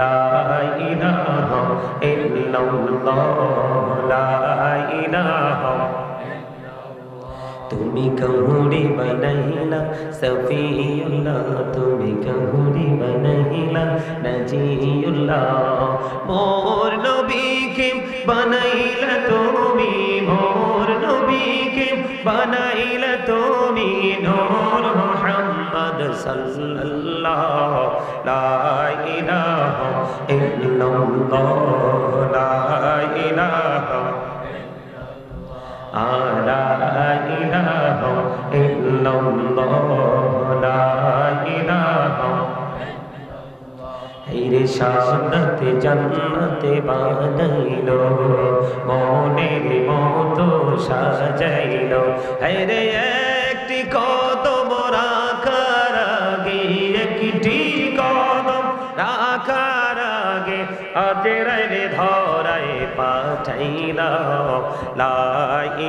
লা ইলাহা ইল্লাল্লাহ লা ইলাহা তুমি কাহুরি বানাইলা সফিউল্লাহ তুমি কাহুরি বানাইলা নাজিউল্লাহ মোর নবীকে বানাইলা তুমি মোর নবীকে বানাইলা তুমি নূর মুহাম্মদ সাল্লাল্লাহ লা ইলাহা ইল্লাল্লাহ লা ইলাহা লা ইলাহা ইল্লাল্লাহ লা ইলাহা হেরে শানতে জান্নাতে বানাইলো মনের মতো সাজাইলো হেরে একটি কদম রাখার আগে একটি কদম রাখার আগে আজরাইলে ধরায় পাঠাইলা লা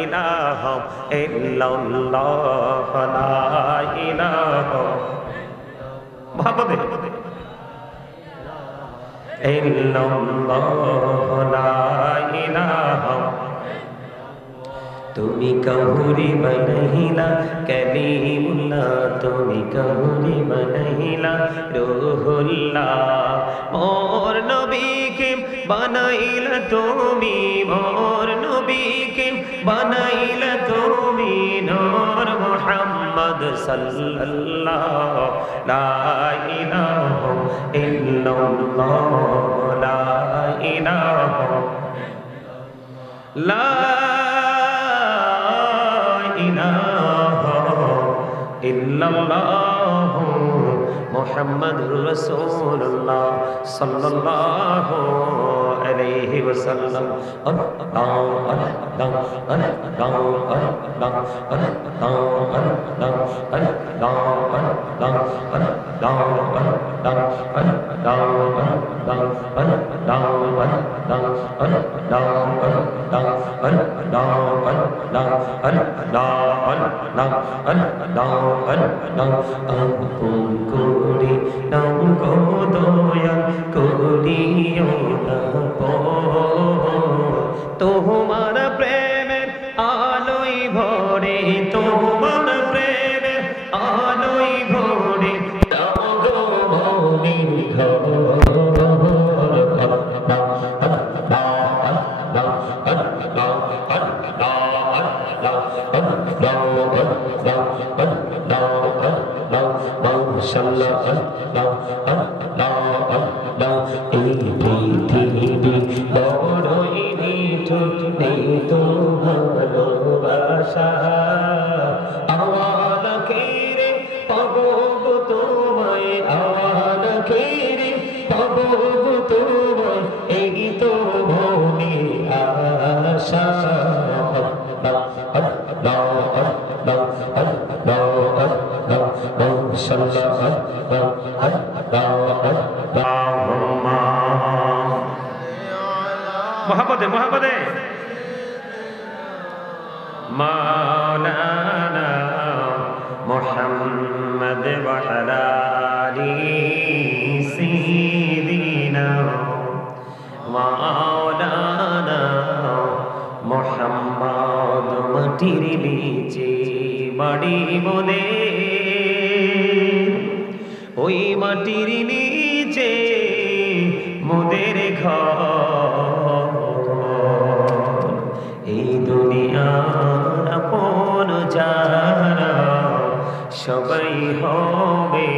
ইলাহা ইল্লাল্লাহ লা ইলাহা ভাববে ইল্লাল্লাহ লা ইলাহা তুমি কাহুরি বানাইলা কালিমুল্লাহ তুমি কাহুরি বানাইলা রূহুল্লাহ মোর নবীকে বানাইলা তুমি মোর নবীকে বানাইলা তুমি নূর মুহাম্মদ সাল্লাল্লাহ লা ইলাহা ইল্লাল্লাহ লা ইলাহা লা ইল্লাল্লাহ মুহাম্মাদুর রাসূলুল্লাহ সাল্লাল্লাহু আলাইহি ওয়াসাল্লাম করি নাম গো দয়াল করিও না তোমার প্রেমের আলোই ভরে তোমার প্রেমের আলোই ভরে এই পৃথিবী বড়ই নিঠুর নেই তো ভালোবাসা আওয়াল খেরে পাবো গো তোমায় আওয়াল খেরে পাবো গো তোমায় এই তো মনে আশা মোহাম্মদে মোহাম্মদে মাওলানা মুহাম্মদ ওয়া আলা আলিহি সাইয়্যিদিনা মাওলানা মুহাম্মদ মাটির নিচে বাড়ি বলে ওই মাটির নিচে মোদের ঘর এই দুনিয়ার আপন যারা সবাই হবে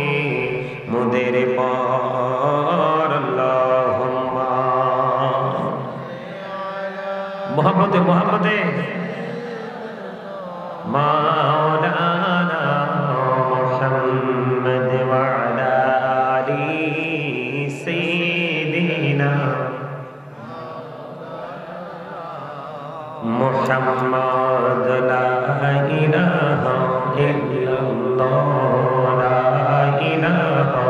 মোদের পর আল্লাহুম্মা মুহাম্মদে মুহাম্মদে মাওলানা মুহাম্মদ ওয়া আলা আলিহি সাইয়্যিদিনা মুহাম্মদ লা ইলাহা ইল্লাল্লাহ লা ইলাহা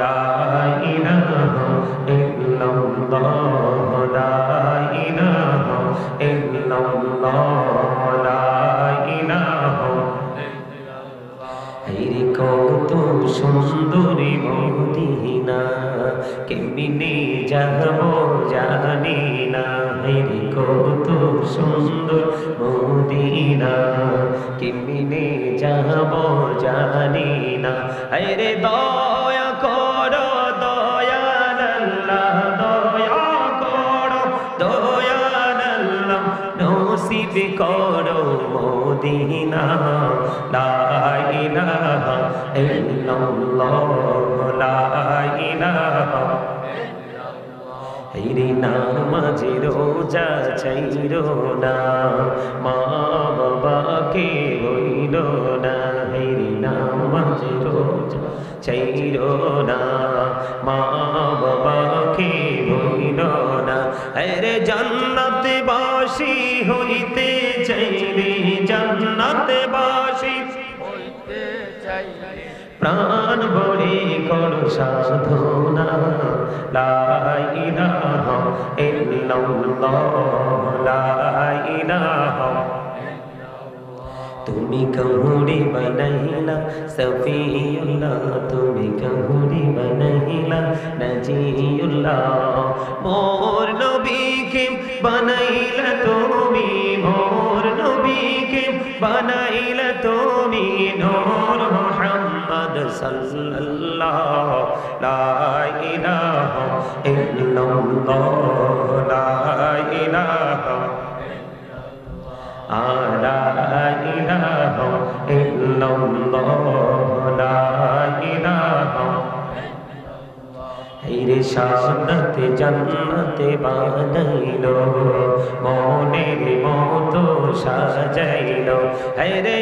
লা ইলাহা ইল্লাল্লাহ লা ইলাহা ইল্লাল্লাহ লা ইলাহা কত সুন্দরী মদিনা কেমনে যাবো জানি না, হেরি কত সুন্দর মদিনা, কেমনে যাবো জানি না, হেরে দয়া করো দয়াল আল্লাহ, দয়া করো দয়াল আল্লাহ, নসিব করো মদিনা, লা ইলাহা ইল্লাল্লাহ, লা ইলাহা। হেরি নামাজে রোজা চাইরো না, মা বাবাকে বইল না, হেরি নামাজে রোজা চাইরো না, মা বাবাকে বইল না, হেরে জান্নাতে বাসী হইতে চাইলে, জান্নাতে বাসী হইতে চাইলে, প্রাণ ভরে করো সাধনা, লা ইলাহা ইল্লাল্লাহ, লা ইলাহা। তুমি কাহুরি বানাইলা সফিউল্লাহ, তুমি কাহুরি বানাইলা নাজিউল্লাহ, মোর নবীকে বানাইলা তুমি, মোর নবীকে বানাইলা তুমি, নূর মুহাম্মদ সাল্লাল্লাহ, লা ইলাহা ইল্লাল্লাহ, লা ইলাহা, লা ইলাহা ইল্লাল্লাহ, লা ইলাহা। হেরে শান্তি জান্নাতে বানাইলো, মনের মতো সাজাইলো, হেরে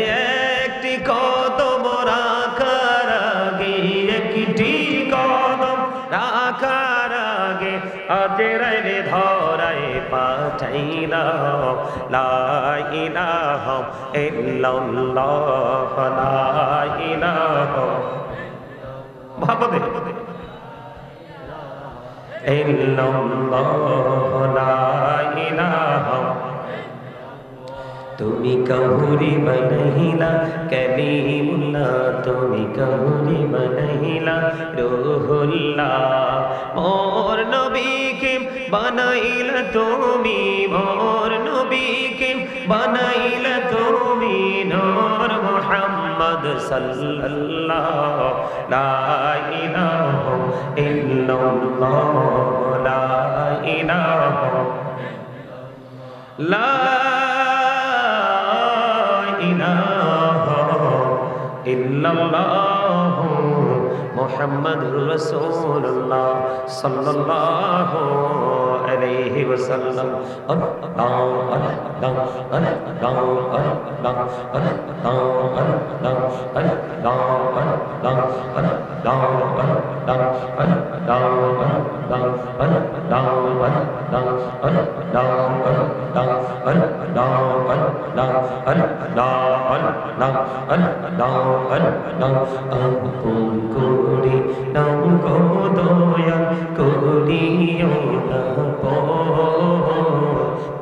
একটি কদম রাখার আগে, একটি কদম রাখার আগে, আজরাইল ধরায় পাঠাইলা, লা ইলাহা ইল্লাল্লাহ, লা ইলাহা। ভাবতে ইল্লাল্লাহ, লা ইলাহা। তুমি কাহুরি বানাইলা কালিমুল্লাহ, তুমি কাহুরি বানাইলা রূহুল্লাহ, মোর নবীকে বানাইলা তুমি, মোর নবীকে বানাইলা তুমি, নূর মুহাম্মদ সাল্লাল্লাহ, লা ইলাহা ইল্লাল্লাহ, লা ইলাহা, লা ইল্লাল্লাহু মুহাম্মাদুর রাসূলুল্লাহ সাল্লাল্লাহু আলাইহি ওয়াসাল্লাম।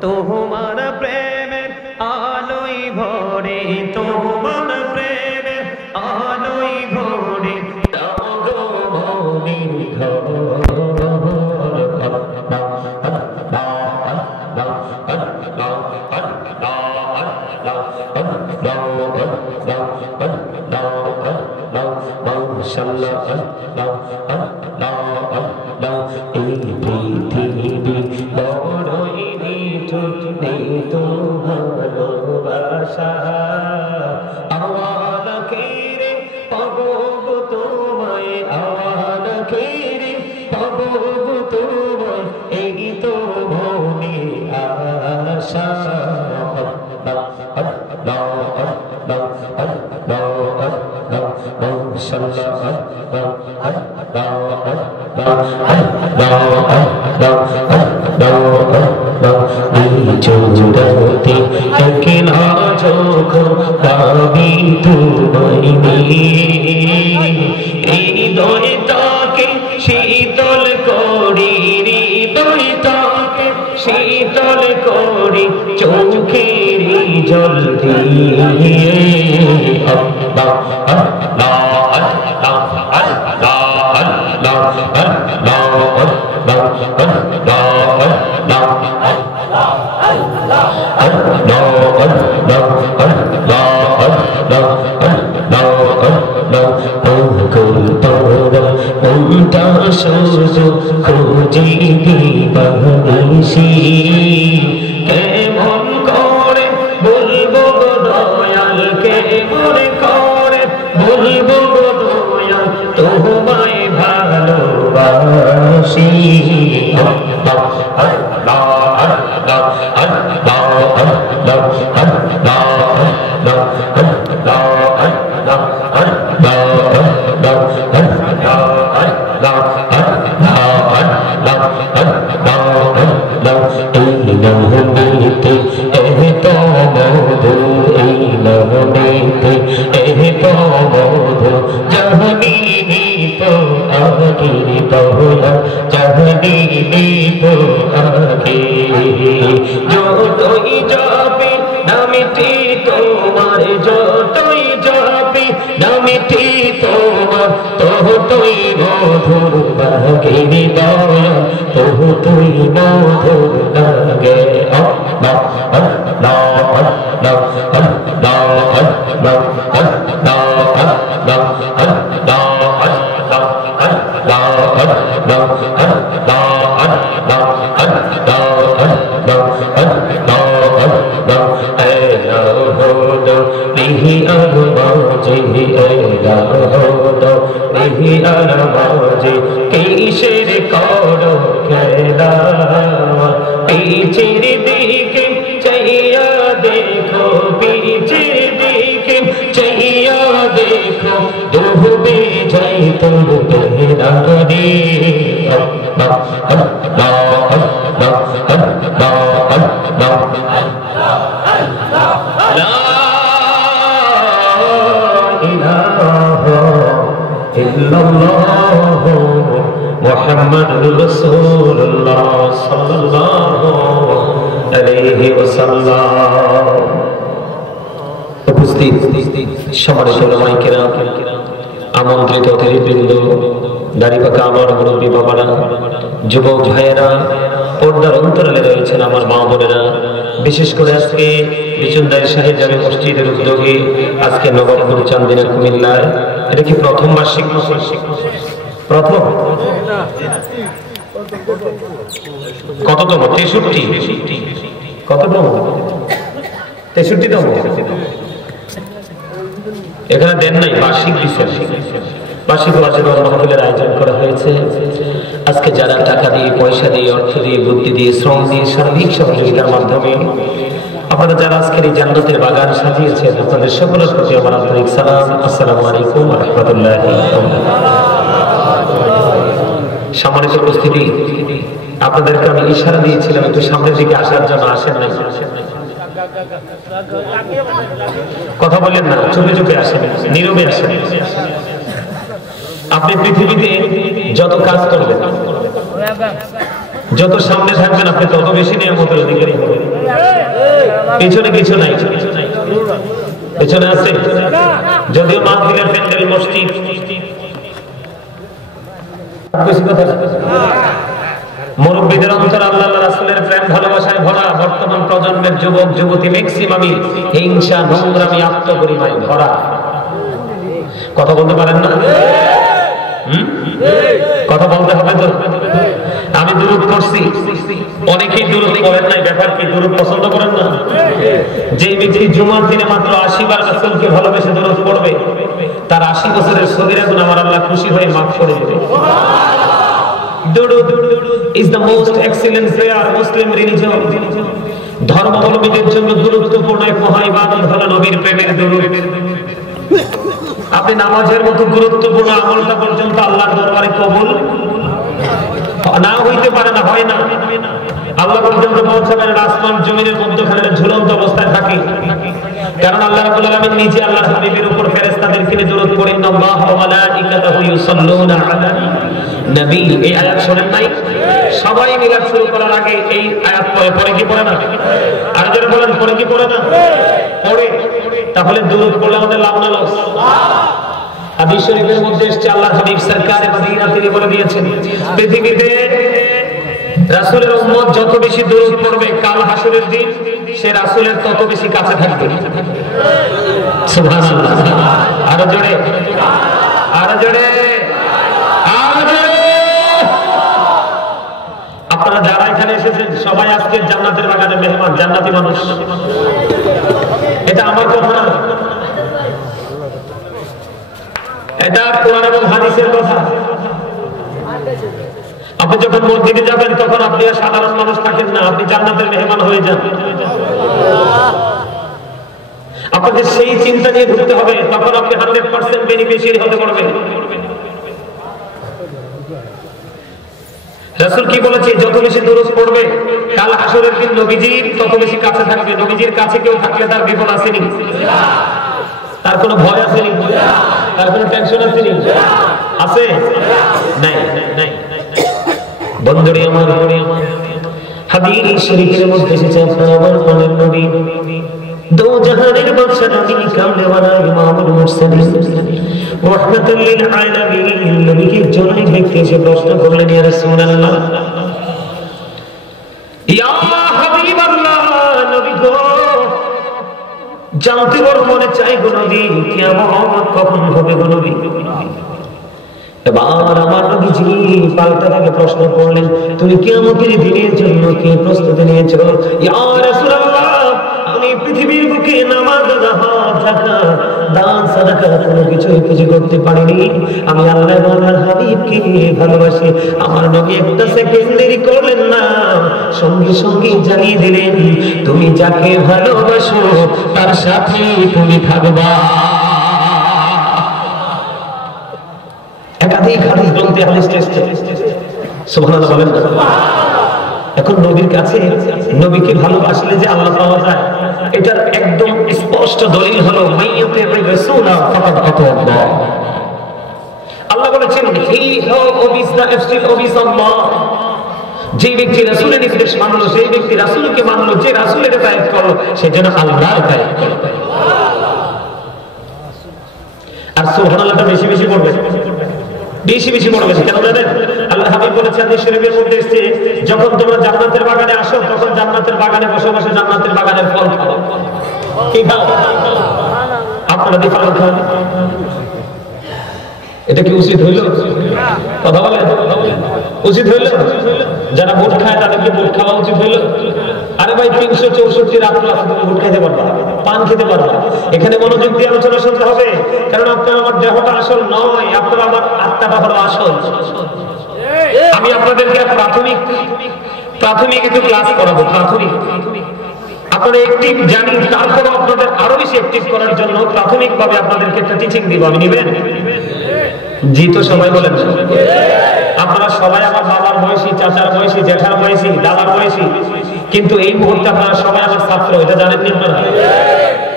তোমার প্রেমের আলোয় ভরে, তোমার প্রেমের আলোয় ভরে, ভালোবাসা আওয়াল খেরে পাবো তোমায়, আওয়াল খেরে পাবো তোমায়, এই তো মনে আশা। জোড়াতে একলা চোখ পাবি তোমায় নিয়ে, হৃদয়টাকে শীতল করি, হৃদয়টাকে শীতল করি, চোখের জল দিয়ে। আল্লাহ আল্লাহ আল্লাহ আল্লাহ আল্লাহ কেমন করে বলবো গো দয়াল, কেমন করে বলবো গো দয়াল, তোমায় ভালোবাসি। যতই যাবে নামিটি তোমার, যতই যাবে নামিটি তোমার, ততই মধুর লাগে দয়া, ততই মধুর লাগে। কিসের করো খেলা, পিছের দিকে চাইয়া দেখো, পিছের দিকে চাইয়া দেখো, ডুবে যাই তোর বেড়ারে। মুহাম্মাদুর রাসূলুল্লাহ সাল্লাল্লাহু আলাইহি ওয়াসাল্লাম। উপস্থিত সম্মানিত উলামায়ে কেরাম, আমন্ত্রিত অতিথিবৃন্দ, দাড়িপাকা আমার মুরব্বী বাবারা, যুবক ভাইয়েরা, পর্দার অন্তরালে রয়েছেন আমার মা বোনেরা, বিশেষ করে আজকে বিচুন্দায় শাহী জামে মসজিদের উদ্যোগে আজকে নবাবপুর চান্দিনা কুমিল্লায়, এটা কি প্রথম বার্ষিক? প্রথম কততম? 63। কততম? 63তম। এখানে দেন নাই, বার্ষিক দিচ্ছেন। বার্ষিক মাহফিলের আয়োজন করা হয়েছে। আজকে যারা টাকা দিয়ে, পয়সা দিয়ে, অর্থ দিয়ে, বুদ্ধি দিয়ে, শ্রম দিয়ে, সার্বিক সহযোগিতার মাধ্যমে আপনারা যারা আজকের এই জান্নাতের বাগান সাজিয়েছেন, আপনাদের সকলের প্রতি আমার আন্তরিক সালাম। আসসালামু আলাইকুম ওয়া রাহমাতুল্লাহি ওয়া বারাকাতুহু। সম্মানিত উপস্থিতি, আপনাদেরকে আমি ইশারা দিয়েছিলাম একটু সামনের দিকে আসার জন্য, আসেন নাই। কথা বলেন না, চুপে চুপে আসেন, নীরবে আসেন। আপনি পৃথিবীতে যত কাজ করবেন, যত সামনে থাকবেন, আপনি তত বেশি নিয়ামতের অধিকারী হবেন। পিছনে কিছু নাই, পেছনে আছে যদিও মাহফিলের প্যান্ডেল, মসজিদ, মুরব্বীদের অন্তর আল্লাহ রাসূলের প্রেম ভালোবাসায় ভরা। বর্তমান প্রজন্মের যুবক যুবতী ম্যাক্সিমামই হিংসা, নোংরামি, আত্মগরিমায় ভরা। কথা বলতে পারেন না? কথা বলতে হবে তো। আমি দুরূদ করছি, অনেকেই দুরূদ পড়েন নাই। ব্যাপার কি? দুরূদ পছন্দ করেন না? যে ব্যক্তি জুমার দিনে মাত্র 80 বার রাসূলকে ভালোবেসে দুরূদ পড়বে, তার 80 বছরের সগীরা গুনাহ আমার আল্লাহ খুশি হয়ে মাফ করে দেবে। দুরূদ is the most excellent prayer Muslim religion. ধর্মাবলম্বীদের জন্য গুরুত্বপূর্ণ এক মহা ইবাদত হলো নবীর প্রেমের দুরূদ। আপনি নামাজের মতো গুরুত্বপূর্ণ আমলটা পর্যন্ত আল্লাহর দরবারে কবুল না হইতে পারে না, হয় না। আল্লাহ পর্যন্ত পৌঁছাবেন, আসমান জমিনের মধ্যখানে ঝুলন্ত অবস্থায় থাকে। কারণ আল্লাহ রাব্বুল আলামিন নিজে আল্লাহর হাবিবের উপর ফেরেশতাদেরকে নিয়ে দরুদ পড়েন, ইন্নাল্লাহা ওয়া মালাইকাতাহু ইউসাল্লুনা আলান নবী। এই আয়াত শুনেন নাই? সবাই মিলাদ শুরু করার আগে এই আয়াত পড়ে কি পড়ে না? আর যারা বলেন পড়ে কি পড়ে না? পড়ে। তাহলে দরুদ পড়লে আমাদের লাভ না লস? আর হাদিস শরীফের মধ্যে এসেছে আল্লাহর হাবিব সরকারে মদিনা তিনি বলে দিয়েছেন, পৃথিবীতে রাসূলের উম্মত যত বেশি দরুদ পড়বে কাল হাসরের দিন সে রাসূলের তত বেশি কাছে থাকবে। সুবহানাল্লাহ। আরো জোরে, আরো জোরে, আরো জোরে। আপনারা যারা এখানে এসেছেন সবাই আজকে জান্নাতের বাগানে মেহমান, জান্নাতি মানুষ। এটা আমার কথা না, এটা কোরআন এবং হাদিসের কথা। আপনি যখন মসজিদে যাবেন তখন আপনি আর সাধারণ মানুষ থাকেন না, আপনি জান্নাতের মেহমান হয়ে যান। আপনাকে সেই চিন্তা নিয়ে ঘুরতে হবে, তখন আপনি 100% বেনিফিশিয়ারি হতে পারবেন। রাসূল কি বলেছে? যত বেশি দরুদ পড়বে কাল হাসরের দিন নবীজির তত বেশি কাছে থাকবে। নবীজির কাছে কেউ থাকলে তার বিপদ আসেনি, তার কোনো ভয় আসেনি, তার কোনো টেনশন আসেনি, আছে নাই নাই। বন্ধুরে আমার, হাদিস শরীফের মধ্যে এসেছে আপনার আমার প্রাণের নবী, দো জাহানের বাদশা নবী, কামলেওয়ালা ইমামুল মুরসালিন, রাহমাতুল লিল আলামিন। নবীকে জন্য ব্যক্তি এসে প্রশ্ন করলেন, ইয়া রাসূলুল্লাহ, ইয়া হাবিবাল্লাহ, নবী গো, জানতে বড় মনে চাই গো নবী, কিয়ামত কখন হবে গো নবী? এবার আমার নবীজি পাল্টা থেকে প্রশ্ন করলেন, তুমি কিয়ামতের দিনের জন্য কি প্রস্তুতি নিয়েছো? ইয়া রাসূলুল্লাহ, আমি পৃথিবীর বুকে নামাজ, যাকাত, দান, সাদাকা কোনো কিছুই খুঁজে করতে পারিনি। আমি আল্লাহ এবং আল্লাহর হাবিবকে ভালোবাসি। আমার নবী একটা সেকেন্ড দেরি করলেন না, সঙ্গে সঙ্গে জানিয়ে দিলেন, তুমি যাকে ভালোবাসো তার সাথে তুমি থাকবা। একাধিক হাদিস গ্রন্থে এসেছে, সুবহানাল্লাহ বলেন। এখন নবীর কাছে নবীকে ভালোবাসলে যে আল্লাহ পাওয়া যায়, এটার একদম স্পষ্ট দলিল হলো মাইয়াতির রাসূলা ফাকাদ আতাল্লাহ। আল্লাহ বলেছেন, হি হু ওবিস দা এফসিল ওবিস আল্লাহ। যে ব্যক্তি রাসূলের নির্দেশ মানলো, সেই ব্যক্তি রাসূলকে মানলো, যে রাসূলের ইতাআত করলো সে যেন আল্লাহর ইতাআত করে। আর সুবহানাল্লাহটা বেশি বেশি পড়বে, বেশি বেশি পড়বে। কেন জানেন? আল্লাহ হাবিব বলেছেন হাদিস শরীফের মধ্যে এসেছে, যখন তোমরা জান্নাতের বাগানে আসো তখন জান্নাতের বাগানে বসে বসে জান্নাতের বাগানের ফল খাও। কি খাও? আপনারা কি ফল খান? এটা কি উচিত হইল? কথা বলেন, উচিত হইল? যারা ভোট খায় তাদেরকে ভোট খাওয়া উচিত হইল? আরে ভাই, 364 রাত আছে, তুমি ভোট খেতে পারবা, পান খেতে পারবা। এখানে মনোযোগ দিয়ে আলোচনা শুনতে হবে, কারণ আপনার আমার দেহটা আসল নয়, আপনার আমার আত্মাটা হলো আসল। আমি আপনাদেরকে প্রাথমিক একটু ক্লাস করাবো, প্রাথমিক। আপনারা অ্যাক্টিভ জানি, তারপরে আপনাদের আরো বেশি অ্যাক্টিভ করার জন্য প্রাথমিকভাবে আপনাদেরকে একটা টিচিং দিব। আমি নেবেন? জি তো সবাই বলেন। আপনারা সবাই আমার বাবার বয়সী, চাচার বয়সী, জ্যাঠার বয়সী, দাদার বয়সী, কিন্তু এই মুহূর্তে আপনারা সবাই আমার ছাত্র, এটা জানেননি আপনারা?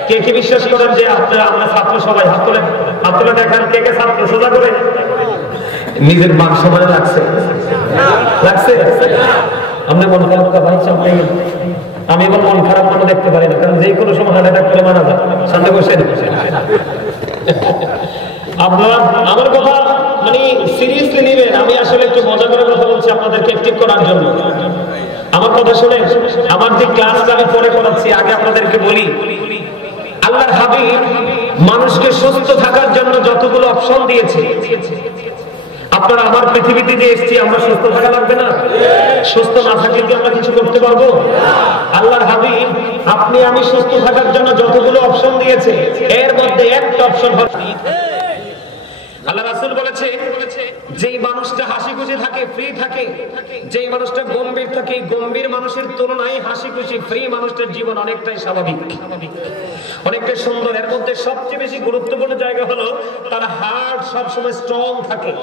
কে কে বিশ্বাস করেন যে আপনারা আমরা ছাত্র? সবাই হাত তোলেন, হাত তুলে দেখান কে কে ছাত্র, সোজা করে। নিজের মান সমানে লাগছে, লাগছে? আপনি মন খারাপ ভাই, আমি এবার মন খারাপ মনে দেখতে পারি না, কারণ যে কোনো সময় হার্ট অ্যাটাক করে মারা যায়। সামনে বসে আপনারা আমার কথা মানে সিরিয়াসলি নেবেন। আমি আসলে একটু মজা করে কথা বলছি আপনাদেরকে অ্যাক্টিভ করার জন্য। আমার কথা শুনে, আমার যে ক্লাসটা আমি পরে করাচ্ছি, আগে আপনাদেরকে বলি, আল্লাহর হাবিব মানুষকে সুস্থ থাকার জন্য যতগুলো অপশন দিয়েছে, আপনারা আমার পৃথিবীতে যে এসেছি আমরা সুস্থ থাকা লাগবে না? সুস্থ না থাকলে কি আমরা কিছু করতে পারবো? আল্লাহর হাবিব আপনি আমি সুস্থ থাকার জন্য যতগুলো অপশন দিয়েছে, এর মধ্যে একটা অপশন হলো, আল্লাহ রাসূল বলেছে, যেই মানুষটা হাসি খুশি থাকে, ফ্রি থাকে, যেই মানুষটা গম্ভীর থাকে, গম্ভীর মানুষের তুলনায় হাসি খুশি ফ্রি মানুষটার জীবন অনেকটাই স্বাভাবিক, অনেকটাই সুন্দর। এর মধ্যে সবচেয়ে বেশি গুরুত্বপূর্ণ জায়গা হলো তার হার্ট সবসময় স্ট্রং থাকে।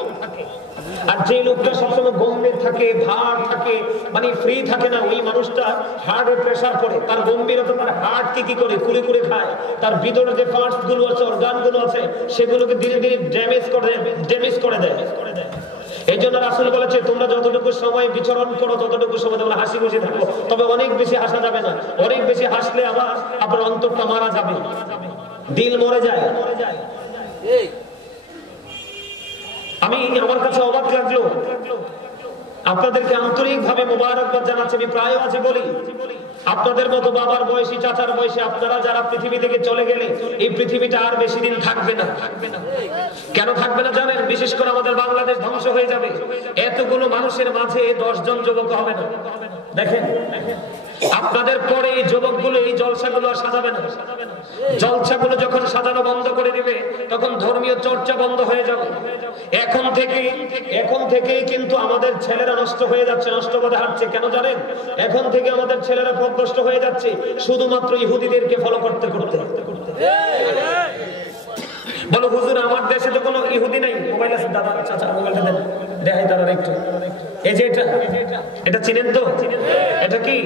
আর যে লোকটা সবসময় গম্ভীর থাকে, ভার থাকে, মানে ফ্রি থাকে না, ওই মানুষটা হার্টে প্রেসার পড়ে। তার গম্ভীরতা তার হার্টকে কি করে কুড়ে কুড়ে খায়, তার ভিতরে যে পার্টস গুলো আছে, অর্গান গুলো আছে, সেগুলোকে ধীরে ধীরে ড্যামেজ করে দেয়। এই জন্য রাসূল বলেছে, তোমরা যতটুকু সময় বিচরণ করো ততটুকু সময় তোমরা হাসি খুশি থাকো, তবে অনেক বেশি হাসা যাবে না। অনেক বেশি হাসলে আবার আপনার অন্তরটা মারা যাবে, দিল মরে যায়। আমি আমার কাছে অবাক লাগলো, আপনাদেরকে আন্তরিকভাবে মোবারকবাদ জানাচ্ছি। আমি প্রায় আজই বলি, আপনাদের মতো বাবার বয়সী, চাচার বয়সী আপনারা যারা পৃথিবী থেকে চলে গেলে এই পৃথিবীটা আর বেশি দিন থাকবে না। কেন থাকবে না জানেন? বিশেষ করে আমাদের বাংলাদেশ ধ্বংস হয়ে যাবে। এতগুলো মানুষের মাঝে 10 জন যুবক হবে না। দেখেন, আপনাদের পরে এই যুবকগুলো এই জলসাগুলো আর সাজাবে না। জলসাগুলো যখন সাজানো বন্ধ করে দিবে তখন ধর্মীয় চর্চা বন্ধ হয়ে যাবে। এখন থেকেই কিন্তু আমাদের ছেলেরা নষ্ট হয়ে যাচ্ছে, নষ্ট পথে হাঁটছে। কেন জানেন? এখন থেকে আমাদের ছেলেরা পথভ্রষ্ট হয়ে যাচ্ছে শুধুমাত্র ইহুদিদেরকে ফলো করতে করতে। বলো হুজুর, আমার দেশে তো কোনো ইহুদি নাই। মোবাইল আছে দাদা, চাচা মোবাইলটা দেন, দেখাই দাঁড়ার একটু। এই যে এটা চিনেন তো? এটা কি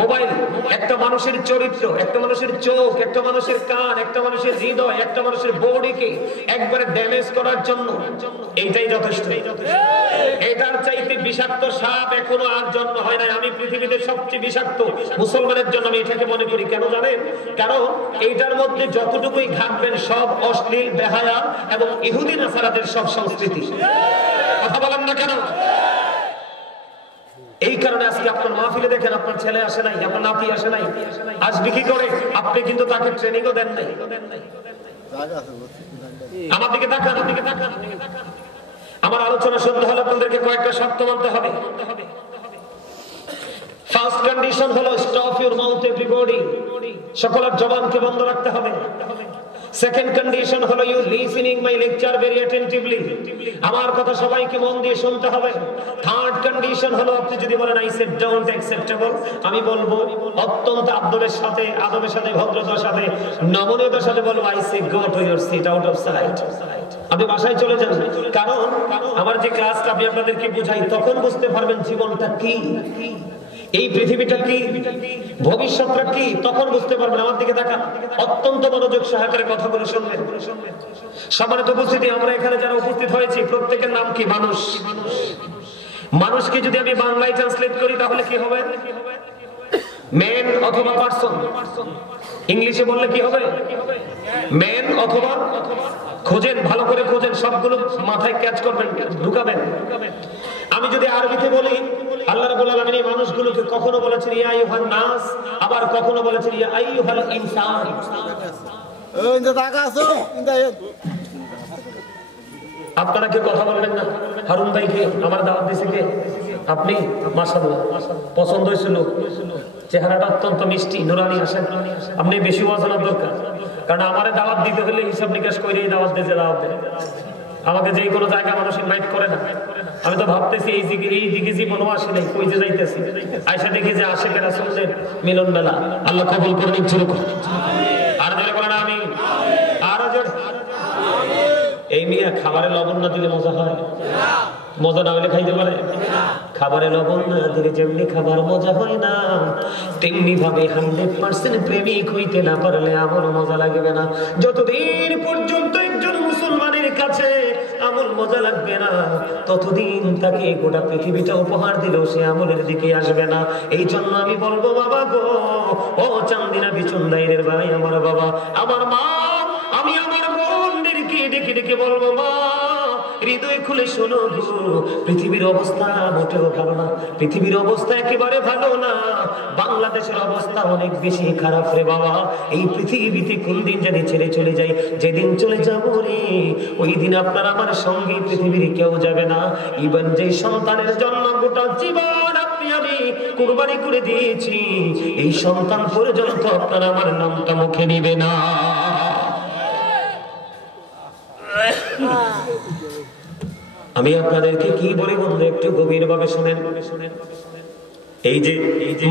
মোবাইল? একটা মানুষের চরিত্র, একটা মানুষের চোখ, একটা মানুষের কান, একটা মানুষের হৃদয়, একটা মানুষের বডিকে একবারে ড্যামেজ করার জন্য এইটাই যথেষ্ট। এটার চাইতে বিষাক্ত সাপ এখনো আর জন্ম হয় নাই। আমি পৃথিবীতে সবচেয়ে বিষাক্ত মুসলমানের জন্য আমি এটাকে মনে করি। কেন জানেন? কারণ এইটার মধ্যে যতটুকুই ঘাটবেন সব অশ্লীল, বেহায়া এবং ইহুদি নাসারাদের সব সংস্কৃতি। কথা বলেন না কেন? এই কারণে আজকে আপনার মাহফিলে দেখেন আপনার ছেলে আসে নাই, আপনার নাতি আসে নাই। আসবে কি করে? আপনি কিন্তু তাকে ট্রেনিংও দেন নাই। আমার দিকে তাকান, আমার আলোচনা শুনতে হলে আপনাদেরকে কয়েকটা শর্ত মানতে হবে। ফার্স্ট কন্ডিশন হলো স্টপ ইউর মাউথ এভরিবডি, সকলের জবানকে বন্ধ রাখতে হবে। সেকেন্ড কন্ডিশন হলো you listening my lecture very attentively, আমার কথা সবাইকে মন দিয়ে শুনতে হবে। থার্ড কন্ডিশন হলো আপনি যদি বলেন আই সেড ডোন্ট অ্যাকসেপ্টেবল, আমি বলবো অত্যন্ত আদবের সাথে, ভদ্রতার সাথে, নমনীয়তার সাথে বলবো I say go to your seat out of sight, আপনি বাসায় চলে যান। কারণ আমার যে ক্লাসটা আমি আপনাদেরকে বুঝাই তখন বুঝতে পারবেন জীবনটা কি, এই পৃথিবীটা কি, ভবিষ্যৎটা কি, তখন বুঝতে পারবেন। আমার দিকে তাকান, অত্যন্ত মনোযোগ সহকারে কথাগুলো শুনবেন। সম্মানিত উপস্থিতি, আমরা এখানে যারা উপস্থিত হয়েছি প্রত্যেকের নাম কি? মানুষ। মানুষকে যদি আমি বাংলায় ট্রান্সলেট করি তাহলে কি হবে? ম্যান অথবা পারসন। ইংলিশে বললে কি হবে? ম্যান অথবা, খোঁজেন, ভালো করে খোঁজেন, সবগুলো মাথায় ক্যাচ করবেন, ঢুকাবেন। আমি যদি আরবিতে বলি, আল্লাহ রাব্বুল আলামিন এই মানুষগুলোকে কখনো বলেছেন ইয়া আইয়ুহান নাস, আবার কখনো বলেছেন ইয়া আইয়ুহাল ইনসান। আপনারা কি কথা বলবেন না? হারুন ভাইকে আমার দাওয়াত দিয়েছে কে? আপনি? মাশাআল্লাহ, পছন্দ হয়েছিল, চেহারাটা অত্যন্ত মিষ্টি, নুরানি। আসেন, আপনি বেশি ওয়াজানোর দরকার, কারণ আমারে দাওয়াত দিতে হলে হিসাব নিকাশ করে দাওয়াত দিতে দাওয়াত দেয়। আমাকে যে কোনো জায়গা মানুষ ইনভাইট করে না। আমি তো ভাবতেছি এই দিকে জীবনও আসে নাই, কই যে যাইতেছি। আয়সা দেখি যে আশেকের রাসূলের মিলন মেলা। আল্লাহ কবুল করে নিন। আর জোরে বলেন আমিন। আরো জোরে। এই মিয়া খাবারে লবণ না দিলে মজা হয়? মজা না হলে খাইতে পারে? খাবারে লবণ না দিলে যেমনি খাবার মজা হয় না, তেমনি ভাবে 100% প্রেমিক হইতে না পারলে আমল মজা লাগবে না। যতদিন পর্যন্ত একজন মুসলমানের কাছে আমল মজা লাগবে না, ততদিন তাকে গোটা পৃথিবীটা উপহার দিলেও সে আমলের দিকে আসবে না। এই জন্য আমি বলবো, বাবা গো, ও চান্দিনা বিচুন্দাইরের ভাই, আমার বাবা, আমার মা, আমি আমার বোনদেরকে ডেকে ডেকে বলবো, মা হৃদয় খুলে শোনো, পৃথিবীর অবস্থা মোটেও ভালো না, পৃথিবীর অবস্থা একেবারে ভালো না, বাংলাদেশের অবস্থা অনেক বেশি খারাপ রে বাবা। এই পৃথিবীতে কোন দিন জানি ছেড়ে চলে যাই, যেদিন চলে যাবো রে ওই দিন আপনার আমার সঙ্গে পৃথিবীর কেউ যাবে না। ইভেন যে সন্তানের জন্য গোটা জীবন আপনি আমি কুরবানি করে দিয়েছি, এই সন্তান পর্যন্ত আপনার আমার নামটা মুখে নিবে না। আমি আপনাদেরকে কি বলি বন্ধু, একটু গভীর ভাবে শুনেন। এই যে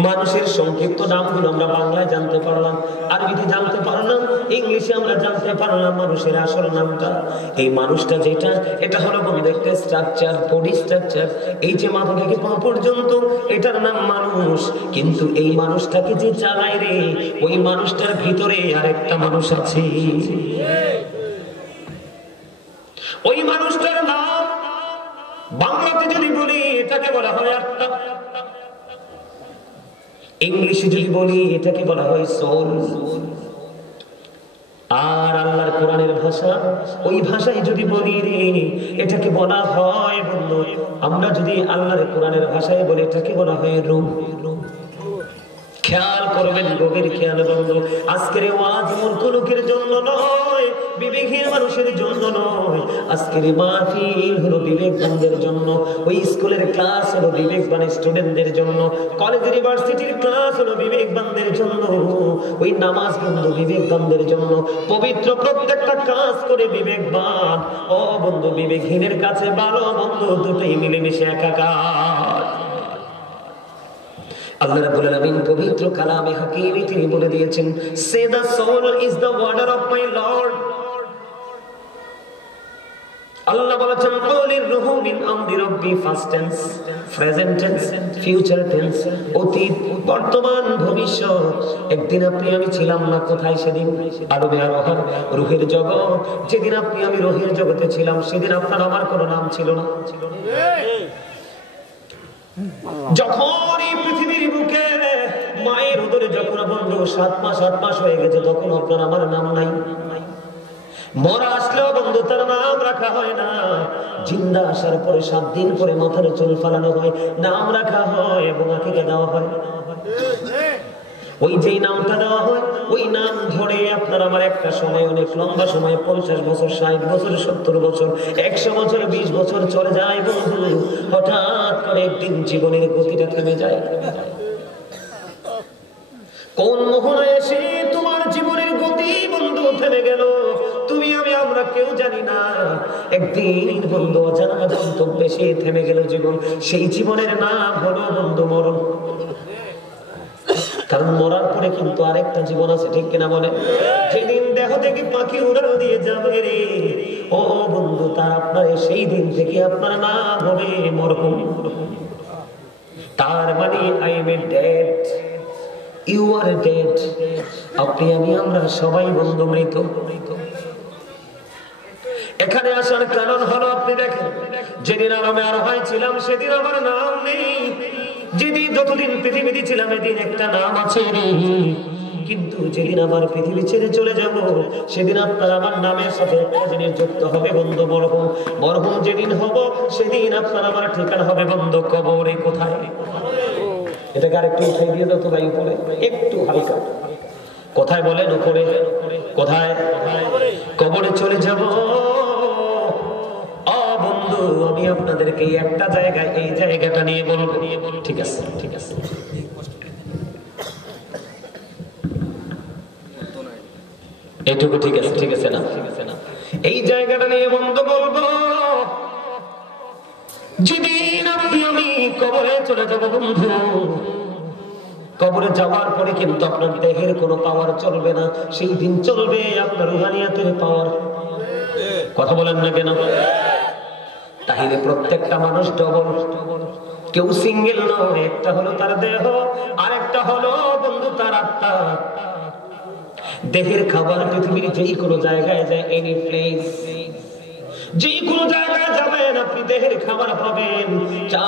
মানুষের সংক্ষিপ্ত নামগুলো আমরা বাংলায় জানতে পারলাম, আরবিতে জানতে পারলাম, ইংলিশে আমরা জানতে পারলাম মানুষের আসল নামটা। এই মানুষটা যেটা, এটা হলো বন্ধু একটা স্ট্রাকচার, বডি স্ট্রাকচার। এই যে মাথা থেকে পা পর্যন্ত এটার নাম মানুষ, কিন্তু এই মানুষটাকে যে চালায় রে, ওই মানুষটার ভিতরে আরেকটা মানুষ আছে। ওই মানুষটার নাম বাংলাতে যদি বলি এটাকে বলা হয় আত্মা, ইংলিশে যদি বলি এটাকে বলা হয় সোল। আর আল্লাহর কোরআনের ভাষা, ওই ভাষায় যদি বলি রে এটাকে বলা হয় বন্ধু, আমরা যদি আল্লাহর কোরআনের ভাষায় বলি এটাকে বলা হয় রূহ। খেয়াল করবেন, গভীর খেয়াল বন্ধু। আজকের ওয়াজ মূর্খ লোকের জন্য নয়, বিবেকহীন মানুষের জন্য নয়। আজকের মাহফিল হলো বিবেকবানদের জন্য। ওই স্কুলের ক্লাস হলো বিবেকবান স্টুডেন্টদের জন্য, কলেজ ইউনিভার্সিটির ক্লাস হলো বিবেকবানদের জন্য, ওই নামাজ বন্ধু বিবেকবানদের জন্য। পবিত্র প্রত্যেকটা কাজ করে বিবেকবান। ও বন্ধু, বিবেকহীনের কাছে ভালো মন্দ দুটোই মিলেমিশে একাকার। আল্লাহ রাব্বুল আলামিন পবিত্র কালামে হাকিমে তিনি বলে দিয়েছেন, সে the soul is the water of my Lord। আল্লাহ বলেছেন কুলির রূহু মিন আমরি রাব্বি, first tense, present tense, future tense, অতীত, বর্তমান, ভবিষ্যৎ। একদিন আপনি আমি ছিলাম না কোথায়? সেদিন আরবে আরোহণ, রূহের জগৎ। যেদিন আপনি আমি রূহের জগতে ছিলাম সেদিন আপনার আমার কোনো নাম ছিল না। যখন এই পৃথিবীর বুকে মায়ের উদরে যখন বন্ধু 7 মাস হয়ে গেছে, তখন আপনার আমার নাম নাই। মরা আসলেও বন্ধু তার নাম রাখা হয় না। জিন্দা আসার পরে 7 দিন পরে মাথার চুল ফালানো হয়, নাম রাখা হয় এবং আকিকা দেওয়া হয়। ওই যেই নামটা দেওয়া হয় ওই নাম ধরে আপনার আমার একটা সময়, অনেক লম্বা সময়, 50 বছর, 60 বছর, 70 বছর, 100 বছর, 20 বছর চলে যায় বন্ধু। হঠাৎ করে একদিন জীবনের গতিটা থেমে যায়। কোন মোহনায় এসে তোমার জীবনের গতি বন্ধু থেমে গেল, তুমি আমি আমরা কেউ জানি না। একদিন বন্ধু অজানা গন্তব্যে সে থেমে গেল জীবন। সেই জীবনের নাম হলো বন্ধু মরণ। কারণ মরার পরে কিন্তু আরেকটা জীবন আছে, ঠিক কিনা বলে? যেদিন দেহ থেকে পাখি উড়ানো দিয়ে যাবে রে ও বন্ধু, তার আপনার সেই দিন থেকে আপনার নাম হবে মরহুম। তার মানে I am dead, you are dead. আপনি আমি আমরা সবাই বন্ধু মৃত। এখানে আসার কারণ হলো, আপনি দেখেন যেদিন আরামে আরোহায় ছিলাম সেদিন আমার নাম নেই। যেদিন যতদিন পৃথিবীতে ছিলাম এদিন একটা নাম আছে, কিন্তু যেদিন আবার পৃথিবী ছেড়ে চলে যাব সেদিন আপনার আমার নামের সাথে একটা জিনিস যুক্ত হবে বন্ধু, মরহুম। মরহুম যেদিন হব সেদিন আপনার আমার ঠিকানা হবে বন্ধু কবরে। কোথায়? এটাকে আরেকটু উঠাই দিয়ে দাও তো ভাই, উপরে একটু হালকা। কোথায় বলেন? উপরে। কোথায়? কবরে চলে যাব। বন্ধু আমি আপনাদেরকে একটা জায়গায়, এই জায়গাটা নিয়ে বলবো, ঠিক আছে? ঠিক আছে, এটুকু ঠিক আছে? ঠিক আছে না? এই জায়গাটা নিয়ে বন্ধু বলবো, যেদিন আপনি আমি কবরে চলে যাব বন্ধু, কবরে যাওয়ার পরে কিন্তু আপনার দেহের কোনো পাওয়ার চলবে না, সেই দিন চলবে আপনার রুহানিয়াতের পাওয়ার। কথা বলেন না কেন? তাহলে প্রত্যেকটা মানুষ ডবল, কেউ সিঙ্গেল নয়। একটা হলো তার দেহ, আর একটা হলো বন্ধু তার আত্মা। দেহের খাবার পৃথিবীর যেই কোনো জায়গায় যায়, এনি প্লেস, যেই কোনো জায়গায় যাবেন আপনি দেহের খাবার পাবেন। চা